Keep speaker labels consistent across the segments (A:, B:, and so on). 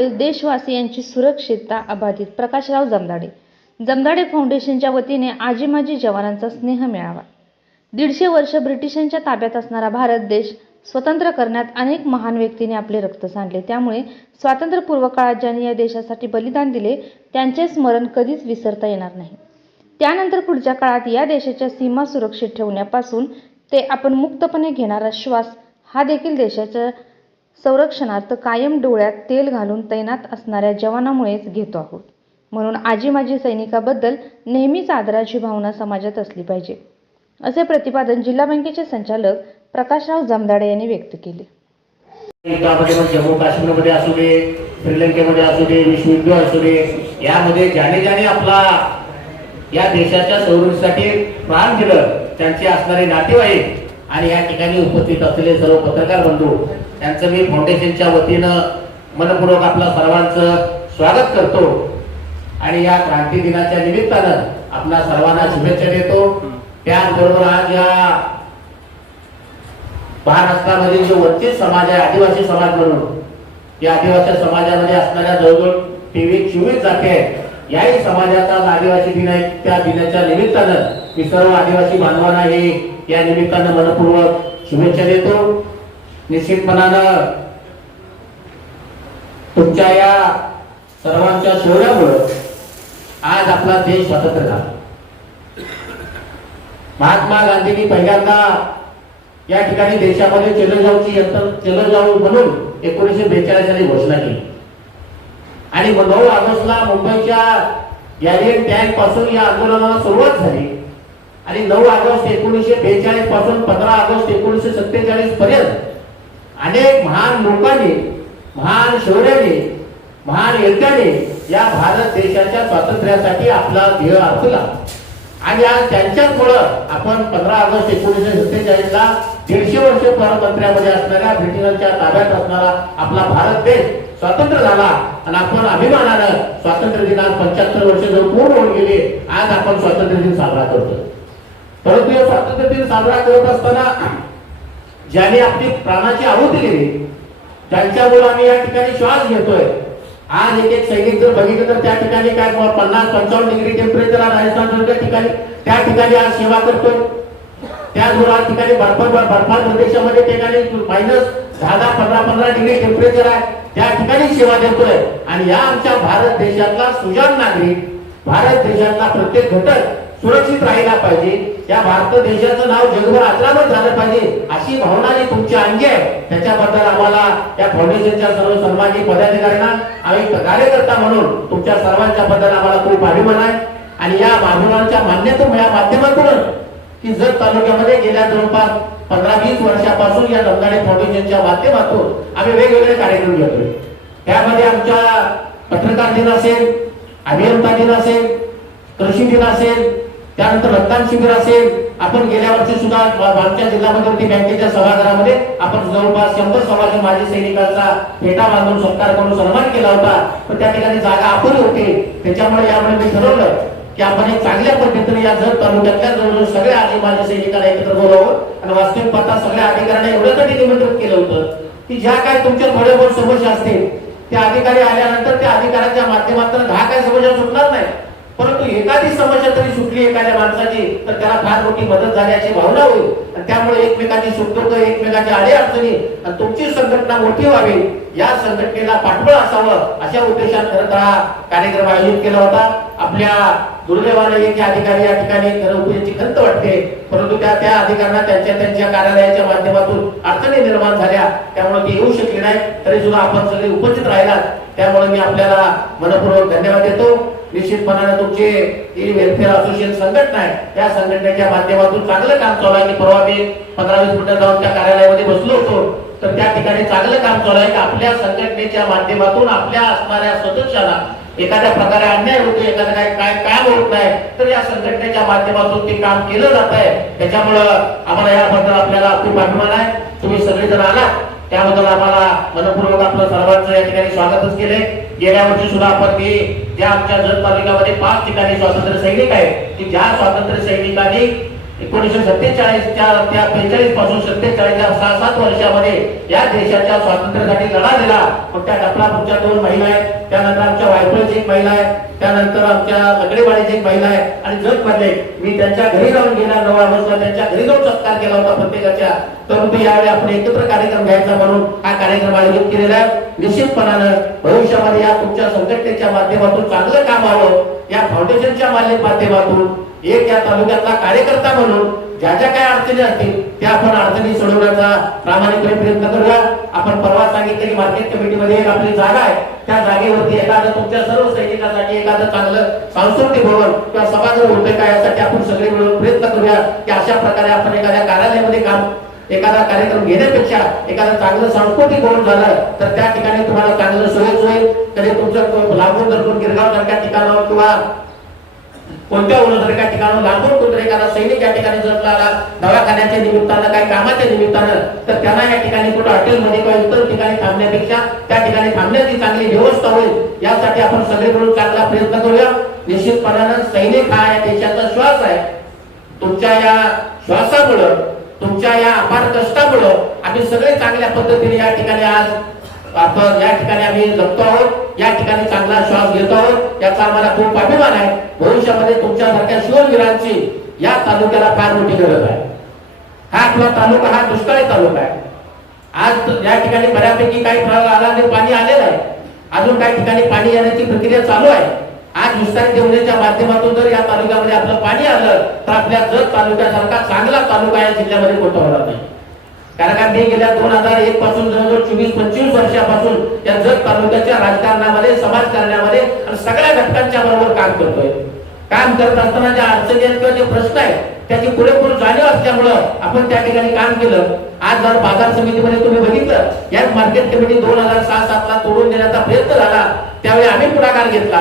A: त्यामुळे देशवासियांची सुरक्षितता अबाधित. प्रकाशराव जमदाडे. जमदाडे फाउंडेशनच्या वतीने आजी माजी जवानांचा स्नेह मिळावा. दीडशे वर्ष ब्रिटिशांच्या ताब्यात असणारा भारत देश स्वतंत्र करण्यात अनेक महान व्यक्तीने आपले रक्त सांडले. त्यामुळे स्वातंत्र्यपूर्व काळात ज्यांनी या देशासाठी बलिदान दिले त्यांचे स्मरण कधीच विसरता येणार नाही. त्यानंतर पुढच्या काळात या देशाच्या सीमा सुरक्षित ठेवण्यापासून ते आपण मुक्तपणे घेणारा श्वास हा देखील देशाच्या संरक्षणार्थ कायम डोळ्यात तेल घालून तैनात असणाऱ्या जवानामुळेच घेतो आहोत. म्हणून आजी माजी सैनिकाबद्दल नेहमीच आदराची भावना समाजात असली पाहिजे. असे प्रतिपादन जिल्हा बँकेचे संचालक प्रकाशराव जमदाडे यांनी व्यक्त केले.
B: त्यामध्ये मग जम्मू काश्मीरमध्ये असू दे श्रीलंकेमध्ये असू दे विश्वयुद्ध असू दे यामध्ये ज्याने ज्याने आपला या देशाच्या संरक्षणासाठी प्राण दिलं त्यांचे असणारे नातेवाईक आणि या ठिकाणी उपस्थित असलेले सर्व पत्रकार बंधू त्यांचं मी फाउंडेशनच्या वतीनं मनपूर्वक आपलं सर्वांचं स्वागत करतो. आणि या क्रांती दिनाच्या निमित्तानं आपल्या सर्वांना शुभेच्छा देतो. त्याचबरोबर आज या महाराष्ट्रामध्ये जो वंचित समाज आहे आदिवासी समाज म्हणून या आदिवासी समाजामध्ये असणाऱ्या जवळजवळ तेवीस चोवीस जाती आहेत. याही समाजाचा आदिवासी दिन आहे. त्या दिनाच्या निमित्तानं मी सर्व आदिवासी बांधवांना हे या निमित्तानं मनपूर्वक शुभेच्छा देतो. निश्चितपणानं तुमच्या या सर्वांच्या शौर्यामुळं आज आपला देश स्वतंत्र झाला. महात्मा गांधींनी पहिल्यांदा या ठिकाणी देशामध्ये चलो जाऊची यंत्र चलो जाऊ म्हणून एकोणीसशे बेचाळीस साली घोषणा केली. आणि नऊ ऑगस्टला मुंबईच्या गॅलियन टँकपासून या आंदोलनाला सुरुवात झाली. आणि नऊ ऑगस्ट एकोणीसशे बेचाळीसपासून पंधरा ऑगस्ट एकोणीसशे सत्तेचाळीस पर्यंत अनेक महान लोकांनी महान शौर्याने महान योद्ध्याने या भारत देशाच्या स्वातंत्र्यासाठी आपला ध्येय आखला. आणि आज त्यांच्यामुळं आपण पंधरा ऑगस्ट एकोणीसशे सत्तेचाळीस ला दीडशे वर्ष परमंत्र्यामध्ये असणाऱ्या ब्रिटिशांच्या ताब्यात असणारा आपला भारत देश स्वातंत्र्य झाला. आणि आपण अभिमानानं स्वातंत्र्य दिनात पंच्याहत्तर वर्ष जर पूर्ण होऊन गेले आज आपण स्वातंत्र्य दिन साजरा करतो परंतु या स्वातंत्र्य दिन साजरा करत असताना ज्याने आपली प्राणाची आहुती दिली त्यांच्यामुळे आम्ही या ठिकाणी श्वास घेतोय. आज एक एक सैनिक जर बघितलं तर त्या ठिकाणी काय पन्नास पंचावन्न डिग्री टेम्परेचर आहे राजस्थान ठिकाणी त्या ठिकाणी आज सेवा करतोय. त्याचबरोबर आज ठिकाणी बर्फ बर्फाळ प्रदेशामध्ये ठिकाणी मायनस दहा दहा पंधरा पंधरा डिग्री टेम्परेचर आहे. त्या ठिकाणी सेवा देतोय. आणि या आमच्या भारत देशातला सुजान नागरिक भारत देशातला प्रत्येक घटक सुरक्षित राहिला पाहिजे. या भारत देशाचं नाव जगभर आदरावर झालं पाहिजे. अशी भावना जी तुमच्या अंगी आहे. त्याच्याबद्दल आम्हाला या फाउंडेशनच्या सर्व सन्मानित पदाधिकाऱ्यांना आम्ही कार्यकर्ता म्हणून तुमच्या सर्वांच्या बद्दल आम्हाला खूप अभिमान आहे. आणि या अभिमानाच्या मान्यतून या माध्यमातूनच की जत तालुक्यामध्ये गेल्या जवळपास पंधरा वीस वर्षापासून या दमदाडे फाउंडेशनच्या माध्यमातून आम्ही वेगवेगळे कार्यक्रम घेतोय. त्यामध्ये आमच्या पत्रकार दिन असेल अभियंता दिन असेल कृषी दिन असेल त्यानंतर रक्तदान शिबिर असेल आपण गेल्या वर्षी सुद्धा मागच्या जिल्हा मध्यवर्ती बँकेच्या सभागृहामध्ये आपण जवळपास शंभर समाज माजी सैनिकांचा फेटा बांधून सत्कार करून सन्मान केला होता. पण त्या ठिकाणी जागा अपुरी होती. त्याच्यामुळे यामुळे मी ठरवलं की आपण एक चांगल्या पद्धतीने या जत तालुक्यातल्या जवळजवळ सगळ्या आधी माझ्या सैनिकांना एकत्र बोलावं आणि वास्तविक पाहता सगळ्या अधिकाऱ्यांना एवढ्यासाठी निमंत्रित केलं होतं की ज्या काय तुमच्या थोड्या बहुत समस्या असतील त्या अधिकारी आल्यानंतर त्या अधिकाऱ्यांच्या माध्यमातून दहा काय समस्या सुटणार नाही. परंतु एखादी समस्या तरी सुटली एखाद्या माणसाची तर त्याला फार मोठी मदत झाल्याची भावना होईल. आणि त्यामुळे एकमेकांची सुखदुःख एकमेकांच्या आडे अडचणी आणि तुमची संघटना मोठी व्हावी. या संघटनेला पाठबळ असावं अशा उद्देशात खरं हा कार्यक्रम आयोजित केला होता. आपल्या दुर्दैवाने एक अधिकारी या ठिकाणी उपयोगाची खंत वाटते. परंतु त्या त्या अधिकाऱ्यांना त्यांच्या त्यांच्या कार्यालयाच्या माध्यमातून अडचणी निर्माण झाल्या. त्यामुळे ते येऊ शकले नाही तरी सुद्धा आपण सगळे उपस्थित राहिलात. त्यामुळे मी आपल्याला मनपूर्वक धन्यवाद देतो. निश्चितपणाने तुमचे ही वेलफेअर असोसिएशन संघटना आहे. त्या संघटनेच्या माध्यमातून चांगलं काम चालू आहे. की परवा मी पंधरा वीस मिनिटं जाऊन त्या कार्यालयामध्ये बसलो होतो. तर त्या ठिकाणी चांगलं काम चालू आहे. की आपल्या संघटनेच्या माध्यमातून आपल्या असणाऱ्या सदस्याला एखाद्या प्रकारे अन्याय होतो एखादं काय काय काम होत नाही तर या संघटनेच्या माध्यमातून ते काम केलं जात आहे. त्याच्यामुळं आम्हाला याबद्दल आपल्याला खूप अभिमान आहे. तुम्ही सगळेजण आलात. त्याबद्दल आम्हाला मनपूर्वक आपलं सर्वांचं या ठिकाणी स्वागतच केले गेल्या वर्षी सुद्धा आपण मी ज्या आमच्या जत तालुक्यामध्ये पाच ठिकाणी स्वातंत्र्य सैनिक आहेत की ज्या स्वातंत्र्य सैनिकांनी एकोणीसशे सत्तेचाळीसच्या त्या बेचाळीसपासून सत्तेचाळीसच्या सहा सात वर्षामध्ये या देशाच्या स्वातंत्र्यासाठी लढा दिला. मग त्या डफलापूरच्या दोन महिला आहेत. त्यानंतर आमच्या वायफळची एक महिला आहे. त्यानंतर आमच्या लगडेवाडीची एक महिला आहे. आणि जगमध्ये मी त्यांच्या घरी जाऊन गेल्या नवा वर्ष. त्यांच्या घरी जाऊन सत्कार केला होता प्रत्येकाच्या. परंतु यावेळी आपण एकत्र कार्यक्रम घ्यायचा म्हणून हा कार्यक्रम आयोजित केलेला आहे. निश्चितपणानं भविष्यामध्ये या तुमच्या संघटनेच्या माध्यमातून चांगलं काम व्हावं. या फाउंडेशनच्या माध्यमातून एक या तालुक्यातला कार्यकर्ता म्हणून ज्या ज्या काय अडचणी असतील त्या आपण अडचणी सोडवण्याचा प्रामाणिकपणे प्रयत्न करूया. आपण परवा सांगितलं की मार्केट कमिटीमध्ये एक आपली जागा आहे. त्या जागेवरती एखादं तुमच्या सर्व सैनिकांसाठी एखादं चांगलं सांस्कृतिक भवन किंवा सभा होतं का यासाठी आपण सगळे मिळून प्रयत्न करूया की अशा प्रकारे आपण एखाद्या कार्यालयामध्ये काम एखादा कार्यक्रम घेण्यापेक्षा एखादं चांगलं सांस्कृतिक भवन झालं तर त्या ठिकाणी तुम्हाला चांगलं सोयच होईल. तरी तुमचं लागून जर गिरगाव सारख्या ठिकाणावर किंवा कोणत्या उन्हासारख्या ठिकाणावर लागून कुठे एखादा सैनिक या ठिकाणी जर आला दवाखान्याच्या निमित्तानं काही कामाच्या निमित्तानं तर त्यांना या ठिकाणी कुठं हॉटेलमध्ये किंवा इतर ठिकाणी थांबण्यापेक्षा त्या ठिकाणी थांबण्याची चांगली व्यवस्था होईल यासाठी आपण सगळे मिळून चांगला प्रयत्न करूया. निश्चितपणानं सैनिक हा या देशाचा श्वास आहे. तुमच्या या श्वासामुळं तुमच्या या अपार कष्टामुळं आम्ही सगळे चांगल्या पद्धतीने या ठिकाणी आज आपण या ठिकाणी आम्ही जगतो आहोत या ठिकाणी चांगला श्वास घेतो आहोत याचा आम्हाला खूप अभिमान आहे. भविष्यामध्ये तुमच्यासारख्या शिववीरांची या तालुक्याला फार मोठी गरज आहे. हा आपला तालुका हा दुष्काळी तालुका आहे. आज या ठिकाणी बऱ्यापैकी काही आला पाणी आलेलं आहे. अजून काही ठिकाणी पाणी येण्याची प्रक्रिया चालू आहे. आज विस्तारित योजनेच्या माध्यमातून जर या तालुक्यामध्ये आपलं पाणी आलं तर आपल्या जत तालुक्यासारखा चांगला तालुका या जिल्ह्यामध्ये कोणता होणार नाही. कारण का मी गेल्या दोन हजार एक पासून जवळजवळ चोवीस पंचवीस वर्षापासून या जत तालुक्याच्या राजकारणामध्ये समाजकारणामध्ये आणि सगळ्या घटकांच्या बरोबर काम करतोय. काम करत असताना ज्या अडचणी आहेत किंवा जे प्रश्न आहेत त्याची पुरेपूर जाणीव असल्यामुळं आपण त्या ठिकाणी काम केलं. आज जर बाजार समितीमध्ये तुम्ही बघितलं या मार्केट कमिटी दोन हजार सहा सातला तोडून देण्याचा प्रयत्न झाला त्यावेळी आम्ही पुढाकार घेतला.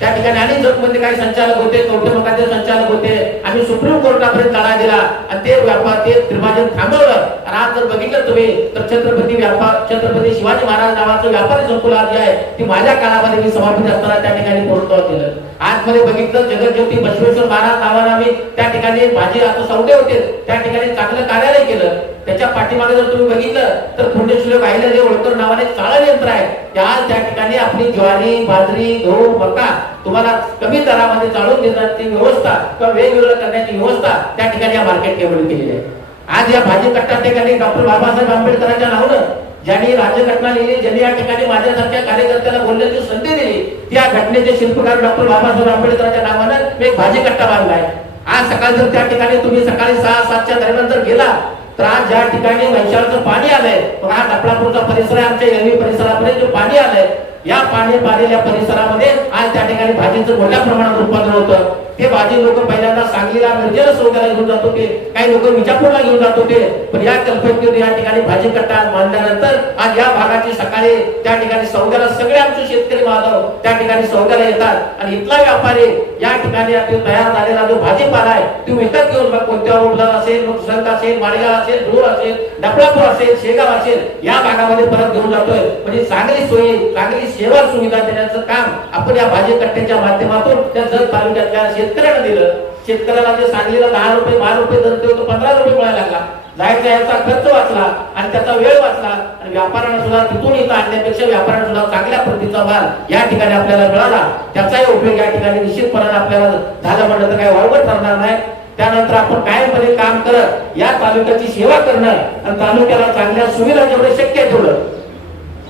B: त्या ठिकाणी अनेक जगमध्ये काही संचालक होते कौटुंबिकाचे संचालक होते. आम्ही सुप्रीम कोर्टापर्यंत लढा दिला. आणि ते व्यापार ते त्रिभाजन थांबवलं. आणि आज जर बघितलं तुम्ही तर छत्रपती व्यापार छत्रपती शिवाजी महाराज नावाचं व्यापारी संकुलात जे आहे ती माझ्या काळामध्ये मी सभापती असताना त्या ठिकाणी पूर्णत्व केलं. आज मध्ये बघितलं जगज्योती बसवेश्वर महाराज नावानं आम्ही त्या ठिकाणी माझे आता सौदे होते. त्या ठिकाणी चांगलं कार्यालय केलं. त्याच्या पाठीमागे जर तुम्ही बघितलं तर पुण्यश्री वाहिलं जे होळकर नावाने चाळण यंत्र आहे. त्या त्या ठिकाणी आपली ज्वारी बाजरी गहू मका तुम्हाला कमी दरामध्ये चालून देण्याची व्यवस्था किंवा वेगवेगळं करण्याची व्यवस्था त्या ठिकाणी या मार्केट केवळ केलेली आहे. आज या भाजी कट्टा ठिकाणी डॉक्टर बाबासाहेब आंबेडकरांच्या नावानं ज्यांनी राज्यघटना लिहिली ज्यांनी या ठिकाणी माझ्यासारख्या कार्यकर्त्याला बोलण्याची संधी दिली त्या घटनेचे शिल्पकार डॉक्टर बाबासाहेब आंबेडकरांच्या नावानं मी एक भाजी कट्टा बांधलाय आज सकाळी जर त्या ठिकाणी तुम्ही सकाळी सहा सातच्या दरम्यान जर गेला तर आज ज्या ठिकाणी वैशाळचं पाणी आलंय पण हा डफळापूरचा परिसर आहे आमच्या एरवी परिसरामध्ये जे पाणी आलंय या पाणी पाहिलेल्या परिसरामध्ये आज त्या ठिकाणी भाजीचं मोठ्या प्रमाणात उत्पादन होतं. हे भाजी लोक पहिल्यांदा सांगलीला मिरजेला सोडायला घेऊन जात होते. काही लोक विजापूरला घेऊन जात होते. पण या कल्पनेतून या ठिकाणी भाजी कट्टा मांडल्यानंतर आज या भागाची सकाळी त्या ठिकाणी सौद्याला सगळे आमचे शेतकरी माधव त्या ठिकाणी सौद्याला येतात. आणि इथला व्यापारी या ठिकाणी तयार झालेला जो भाजीपाला आहे तो विकत घेऊन मग कोणत्या रोडला असेल मग संत असेल माळेगाव असेल धूळ असेल डफळापूर असेल शेगाव असेल या भागामध्ये परत घेऊन जातोय. म्हणजे चांगली सोयी चांगली सेवा सुविधा देण्याचं काम आपण या भाजी कट्ट्याच्या माध्यमातून त्या जत तालुक्यातल्या शेतकऱ्यांना दिलं. शेतकऱ्याला जे सांगलीला दहा रुपये बारा रुपये दर देतो पंधरा रुपये मिळायला लागला. जायचा याचा खर्च वाचला आणि त्याचा वेळ वाचला आणि व्यापाऱ्यांना सुद्धा तिथून इथं आणण्यापेक्षा व्यापाऱ्यांना सुद्धा चांगल्या पद्धतीचा माल या ठिकाणी आपल्याला मिळाला. त्याचाही उपयोग या ठिकाणी निश्चितपणाने आपल्याला झाला म्हणलं तर काही वाळवत ठरणार नाही. त्यानंतर आपण कायमपणे काम करत या तालुक्याची सेवा करणं आणि तालुक्याला चांगल्या सुविधा जेवढे शक्य आहे तेवढं.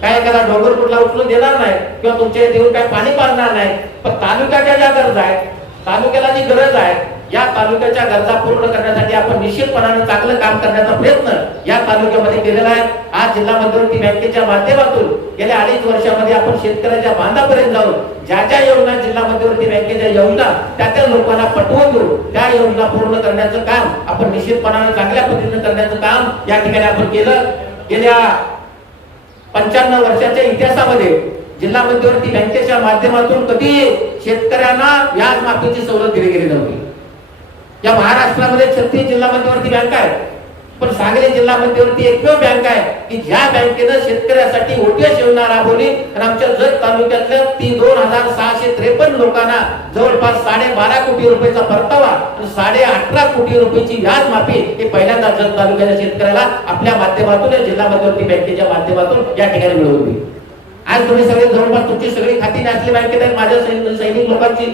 B: काय एखादा डोंगर कुठला उचलून देणार नाही किंवा तुमच्या देऊन येऊन काय पाणी पाजणार नाही. पण तालुक्याच्या ज्या गरजा आहेत तालुक्याला जी गरज आहे. या तालुक्याच्या गरजा पूर्ण करण्यासाठी आपण निश्चितपणाने चांगलं काम करण्याचा प्रयत्न या तालुक्यामध्ये केलेला आहे. आज जिल्हा मध्यवर्ती बँकेच्या माध्यमातून गेल्या अडीच वर्षामध्ये आपण शेतकऱ्याच्या बांधापर्यंत जाऊन ज्या ज्या योजना जिल्हा मध्यवर्ती बँकेच्या योजना त्या त्या लोकांना पटवून देऊ त्या योजना पूर्ण करण्याचं काम आपण निश्चितपणाने चांगल्या पद्धतीने करण्याचं काम या ठिकाणी आपण केलं. गेल्या पंच्याण्णव वर्षाच्या इतिहासामध्ये जिल्हा मध्यवर्ती बँकेच्या माध्यमातून कधी शेतकऱ्यांना व्याज माफीची सवलत दिली गेली नव्हती. या महाराष्ट्रामध्ये छत्तीस जिल्हा मध्यवर्ती बँक आहेत. पण सांगली जिल्हा मध्यवर्ती एकमेव बँक आहे की ज्या बँकेनं शेतकऱ्यासाठी ओटीएस योजना राबवली आणि आमच्या जत तालुक्यातल्या ती दोन हजार सहाशे त्रेपन्न लोकांना जवळपास साडे बारा कोटी रुपयाचा परतावा आणि साडे अठरा कोटी रुपयाची व्याज माफी हे पहिल्यांदा जत तालुक्याच्या शेतकऱ्याला आपल्या माध्यमातून या जिल्हा मध्यवर्ती बँकेच्या माध्यमातून या ठिकाणी मिळवली आज तुम्ही सगळे जवळपास तुमची सगळी खाती नॅशनल बँकेत आहे माझ्या सैनिक लोकांची.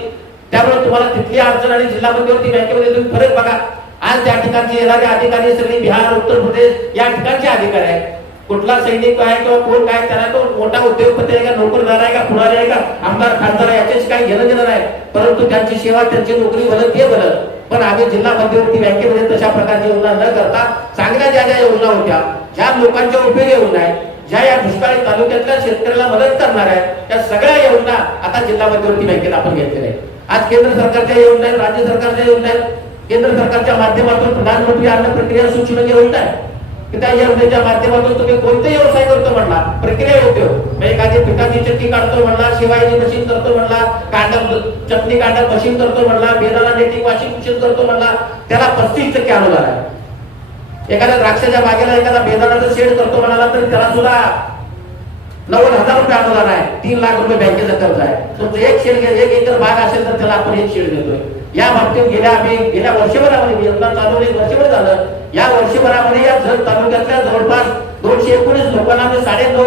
B: त्यामुळे तुम्हाला तिथली अडचण आणि जिल्हा मध्यवर्ती बँकेमध्ये तुम्ही फरक बघा. आज त्या ठिकाणचे येणारे अधिकारी सगळे बिहार उत्तर प्रदेश या ठिकाणचे अधिकारी आहेत. कुठला सैनिक आहे किंवा कोण काय त्याला तो मोठा उद्योगपती आहे का नोकरदार आहे का पुढारी आहे का आमदार खासदार आहे याच्याशी काही घेणं देणार नाही. परंतु त्यांची सेवा त्यांची नोकरी बनत ते भलं पण आम्ही जिल्हा मध्यवर्ती बँकेमध्ये तशा प्रकारची योजना न करता चांगल्या ज्या ज्या योजना होत्या ज्या लोकांच्या उपयोगी योजना आहेत ज्या या दुष्काळी तालुक्यातल्या शेतकऱ्याला मदत करणार आहेत त्या सगळ्या योजना आता जिल्हा मध्यवर्ती बँकेत आपण घेतलेल्या आहेत. आज केंद्र सरकारच्या योजना आहेत राज्य सरकारच्या योजना आहेत. केंद्र सरकारच्या माध्यमातून प्रधानमंत्री अन्न प्रक्रिया सूचना योजना आहे की त्या योजनेच्या माध्यमातून तुम्ही कोणते व्यवसाय करतो म्हणला प्रक्रिया होते एखादी पिकाची चटणी काढतो म्हणला शिवायची मशीन करतो म्हणला कांदा चटणी कांदा मशीन करतो म्हणला बेदाना नेटिंग वॉशिंग मशीन करतो म्हणला त्याला पस्तीस टक्के अनुदान आहे. एखाद्या द्राक्षाच्या बागेला एखादा बेदानाचं शेड करतो म्हणाला तर त्याला सुद्धा नव्वद हजार रुपये अनुदान आहे तीन लाख रुपये बँकेचा कर्ज आहे. तुमचं एक शेड एक एकर बाग असेल तर त्याला आपण एक शेड देतोय. या बाबतीत गेल्या आम्ही गेल्या वर्षभरामध्ये योजना चालू एक वर्षभर झालं. या वर्षभरामध्ये या जत तालुक्यातल्या जवळपास दोनशे एकोणीस लोकांना आम्ही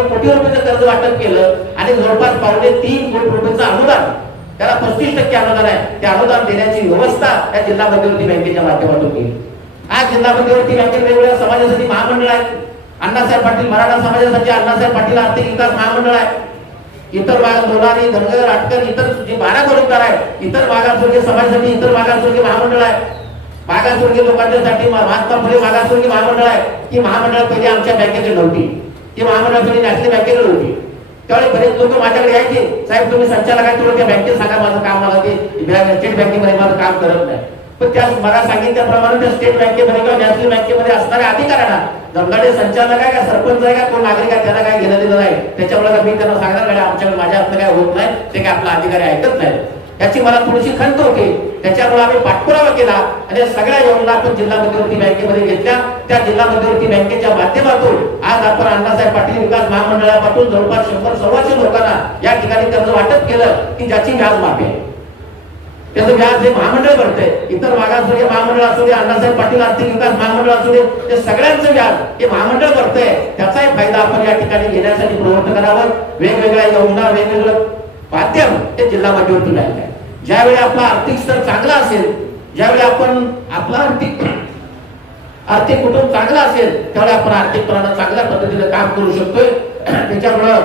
B: कोटी रुपयाचं कर्ज वाटप केलं आणि जवळपास पावणे तीन कोटी रुपयाचं अनुदान त्याला पस्तीस टक्के अनुदान आहे. ते अनुदान देण्याची व्यवस्था या जिल्हा मध्यवर्ती बँकेच्या माध्यमातून केली. आज जिल्हा मध्यवर्ती बँकेत वेगवेगळ्या समाजासाठी महामंडळ आहे. अण्णासाहेब पाटील मराठा समाजासाठी अण्णासाहेब पाटील आर्थिक विकास महामंडळ आहे. इतर भाग दोलारी धनगर आटकर इतर जे बारा तालुकार आहे इतर मागासवर्गीय समाजासाठी इतर मागासवर्गीय महामंडळ आहे. मागासवर्गीय लोकांच्यासाठी महात्मा फुले मागासवर्गीय महामंडळ आहे. ती महामंडळ पहिले आमच्या बँकेकडे नव्हती. ती महामंडळ पहिली नॅशनल बँकेकडे होती. त्यावेळी बरेच लोक माझ्याकडे यायचे. साहेब तुम्ही संचालक आहे थोडं बँकेत सांगा माझं काम मला ते स्टेट बँकेमध्ये माझं काम करत नाही. पण त्या मला सांगितल्याप्रमाणे त्या स्टेट बँकेमध्ये किंवा नॅशनल बँकेमध्ये असणाऱ्या अधिकाऱ्यांना दमदाटे संचालक आहे का सरपंच आहे का कोण नागरिक आहे त्यांना काय घेणं दिलं नाही. त्याच्यामुळे मी त्यांना सांगणार नाही आमच्याकडे माझ्या हातनं काय होत नाही ते काय आपला अधिकारी ऐकत नाही. त्याची मला थोडीशी खंत होती. त्याच्यामुळे आम्ही पाठपुरावा केला आणि या सगळ्या योजना आपण जिल्हा मध्यवर्ती बँकेमध्ये घेतल्या. त्या जिल्हा मध्यवर्ती बँकेच्या माध्यमातून आज आपण अण्णासाहेब पाटील विकास महामंडळापासून जवळपास शंभर सव्वाशे लोकांना या ठिकाणी कर्ज वाटप केलं की ज्याची व्याज माफी आहे. त्याचं व्याज हे महामंडळ भरतंय. इतर मागासवर्गीय महामंडळ असू दे अण्णासाहेब पाटील आर्थिक विकास महामंडळ असू दे ते सगळ्यांचं व्याज हे महामंडळ भरतंय. त्याचाही फायदा आपण या ठिकाणी घेण्यासाठी प्रवृत्त करावं वेगवेगळ्या योजना वेगवेगळं माध्यम हे जिल्हा मध्यवर्ती आहे. ज्यावेळी आपला आर्थिक स्तर चांगला असेल ज्यावेळी आपण आपला आर्थिक आर्थिक कुटुंब चांगला असेल त्यावेळी आपण आर्थिक आर्थिकपणानं चांगल्या पद्धतीने काम करू शकतोय. त्याच्यामुळं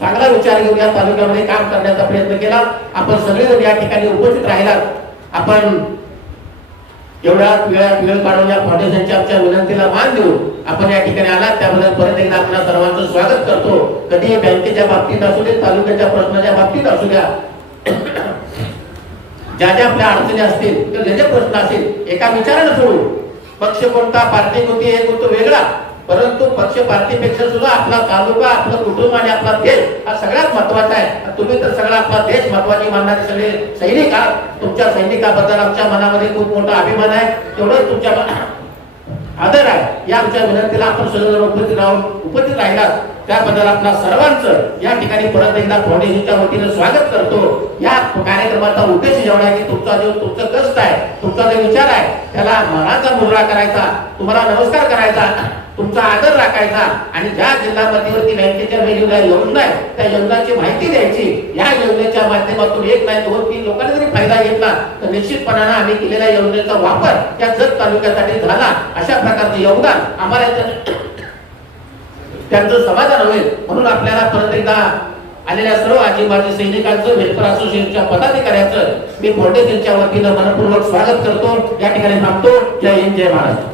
B: चांगला विचार घेऊन या तालुक्यामध्ये काम करण्याचा प्रयत्न केला. आपण सगळेजण या ठिकाणी उपस्थित राहिलात. आपण एवढ्या वेळात वेळ काढून या फाउंडेशनच्या आमच्या विनंतीला मान देऊ आपण या ठिकाणी आलात. त्याबद्दल परत एकदा आपल्या सर्वांचं स्वागत करतो. कधी बँकेच्या बाबतीत असू दे तालुक्याच्या प्रश्नाच्या बाबतीत असू द्या. ज्या ज्या आपल्या अडचणी असतील किंवा जे जे प्रश्न असतील एका विचारानं सोडू पक्ष कोणता पार्टी कोणती हे कोणतं वेगळा. परंतु पक्ष पार्टीपेक्षा सुद्धा आपला तालुका आपलं कुटुंब आणि आपला देश हा सगळ्यात महत्त्वाचा आहे. तुम्ही तर सगळा आपला देश महत्वाची मानणारे सगळे सैनिक आहात. तुमच्या सैनिकाबद्दल आमच्या मनामध्ये खूप मोठा अभिमान आहे. तेवढंच तुमच्या मना- आदर आहे. या आमच्या विनंतीला आपण सर्वजण उपस्थित राहून उपस्थित राहिलात. त्याबद्दल आपला सर्वांचं या ठिकाणी परत एकदा फाउंडेशनच्या वतीनं स्वागत करतो. या कार्यक्रमाचा उद्देश एवढा आहे की तुमचा जो तुमचं कष्ट आहे तुमचा जो विचार आहे त्याला मनाचा मुजरा करायचा. तुम्हाला नमस्कार करायचा. तुमचा आदर राखायचा आणि ज्या जिल्हा मध्यवर्ती बँकेच्या वेगवेगळ्या योजना आहेत त्या योजनांची माहिती द्यायची. या योजनेच्या माध्यमातून एक नाही दोन तीन लोकांना जरी फायदा घेतला तर निश्चितपणानं आम्ही केलेल्या योजनेचा वापर या जत तालुक्यासाठी झाला. अशा प्रकारचे योगदान आम्हाला त्यांचं समाधान होईल. म्हणून आपल्याला परत एकदा आलेल्या सर्व आजी माजी सैनिकांचं वेलफेअर असोसिएशनच्या पदाधिकाऱ्याचं मी फाउंडेशनच्या वतीनं मनपूर्वक स्वागत करतो. या ठिकाणी थांबतो. जय हिंद जय महाराष्ट्र.